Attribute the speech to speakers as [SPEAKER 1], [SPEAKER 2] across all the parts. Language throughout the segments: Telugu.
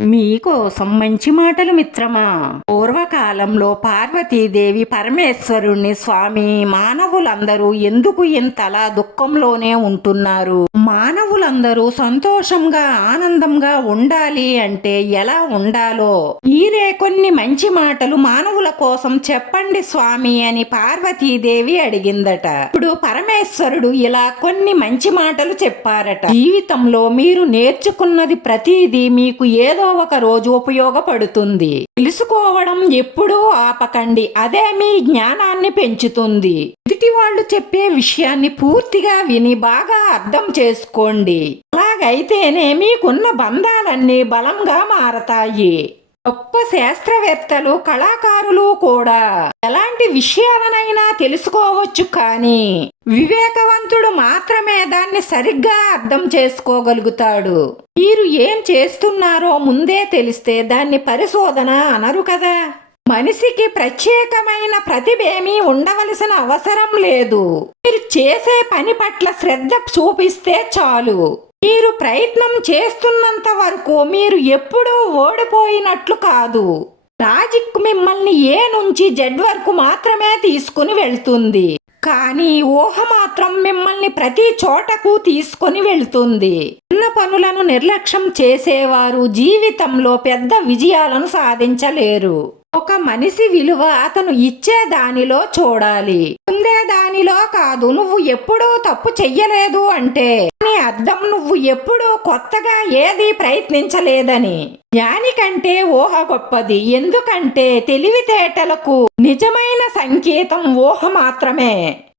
[SPEAKER 1] మీకోసం మంచి మాటలు మిత్రమా? పూర్వకాలంలో పార్వతీదేవి పరమేశ్వరుణ్ణి స్వామి మానవులందరూ ఎందుకు ఇంతలా దుఃఖంలోనే ఉంటున్నారు? మానవులందరూ సంతోషంగా ఆనందంగా ఉండాలి అంటే ఎలా ఉండాలో? మీరే కొన్ని మంచి మాటలు మానవుల కోసం చెప్పండి స్వామి అని పార్వతీదేవి అడిగిందట. ఇప్పుడు పరమేశ్వరుడు ఇలా కొన్ని మంచి మాటలు చెప్పారట. జీవితంలో మీరు నేర్చుకున్నది ప్రతిదీ మీకు ఏదో ఒక రోజు ఉపయోగపడుతుంది. తెలుసుకోవడం ఎప్పుడూ ఆపకండి. అదే మీ జ్ఞానాన్ని పెంచుతుంది. ఎదుటి వాళ్ళు చెప్పే విషయాన్ని పూర్తిగా విని బాగా అర్థం చేసుకోండి. అలాగైతేనే మీకున్న బంధాలన్నీ బలంగా మారతాయి. గొప్ప శాస్త్రవేత్తలు కళాకారులు కూడా ఎలాంటి విషయాలనైనా తెలుసుకోవచ్చు కానీ వివేకవంతుడు మాత్రమే దాన్ని సరిగ్గా అర్థం చేసుకోగలుగుతాడు. మీరు ఏం చేస్తున్నారో ముందే తెలిస్తే దాన్ని పరిశోధన అనరు కదా. మనిషికి ప్రత్యేకమైన ప్రతిభేమీ ఉండవలసిన అవసరం లేదు. మీరు చేసే పని పట్ల శ్రద్ధ చూపిస్తే చాలు. మీరు ప్రయత్నం చేస్తున్నంత వరకు మీరు ఎప్పుడూ ఓడిపోయినట్లు కాదు. లాజిక్ మిమ్మల్ని ఏ నుంచి జెడ్ వరకు మాత్రమే తీసుకుని వెళ్తుంది. కానీ ఊహ మాత్రం మిమ్మల్ని ప్రతి చోటకు తీసుకొని వెళ్తుంది. చిన్న పనులను నిర్లక్ష్యం చేసేవారు జీవితంలో పెద్ద విజయాలను సాధించలేరు. ఒక మనిషి విలువ అతను ఇచ్చే దానిలో చూడాలి. ముందే దానిలో కాదు. నువ్వు ఎప్పుడూ తప్పు చెయ్యలేదు అంటే అని అర్థం నువ్వు ఎప్పుడూ కొత్తగా ఏది ప్రయత్నించలేదని. జ్ఞాని కంటే ఊహ గొప్పది. ఎందుకంటే తెలివితేటలకు నిజమైన సంకేతం ఊహ మాత్రమే.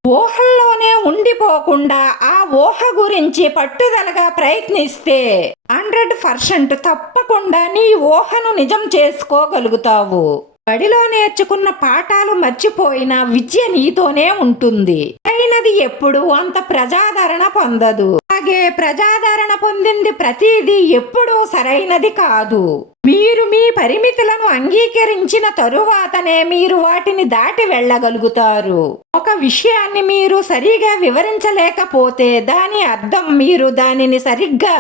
[SPEAKER 1] ఊహల్లోనే ఉండిపోకుండా ఆ ఊహ గురించి పట్టుదలగా ప్రయత్నిస్తే హండ్రెడ్ పర్సెంట్ తప్పకుండా నీ ఊహను నిజం చేసుకోగలుగుతావు. బడిలో నేర్చుకున్న పాఠాలు మర్చిపోయిన విద్య నీతోనే ఉంటుంది. అయినది ఎప్పుడు అంత ప్రజాదరణ పొందదు. అలాగే ప్రజాదరణ పొందింది ప్రతిదీ ఎప్పుడూ సరైనది కాదు. మీరు మీ పరిమితులను అంగీకరించిన తరువాతనే మీరు వాటిని దాటి వెళ్ళగలుగుతారు. ఒక విషయాన్ని మీరు సరిగా వివరించలేకపోతే దాని అర్థం మీరు దానిని సరిగ్గా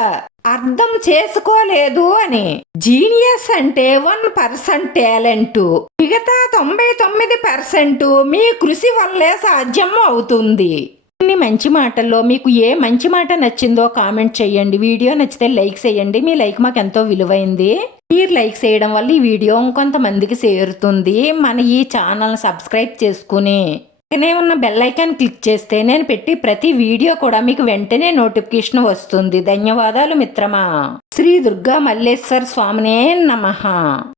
[SPEAKER 1] అర్థం చేసుకోలేదు అని. జీనియస్ అంటే వన్ పర్సెంట్ టాలెంట్. మిగతా తొంభై తొమ్మిది పర్సెంట్ మీ కృషి వల్లే సాధ్యం అవుతుంది. ఇన్ని మంచి మాటల్లో మీకు ఏ మంచి మాట నచ్చిందో కామెంట్ చేయండి. వీడియో నచ్చితే లైక్ చేయండి. మీ లైక్ మాకు ఎంతో విలువైంది. మీరు లైక్ చేయడం వల్ల ఈ వీడియో ఇంకొంతమందికి చేరుతుంది. మన ఈ ఛానల్ సబ్స్క్రైబ్ చేసుకుని పక్కనే ఉన్న బెల్ ఐకాన్ క్లిక్ చేస్తే నేను పెట్టి ప్రతి వీడియో కూడా మీకు వెంటనే నోటిఫికేషన్ వస్తుంది. ధన్యవాదాలు మిత్రమా. శ్రీ దుర్గా మల్లేశ్వర స్వామినే నమ.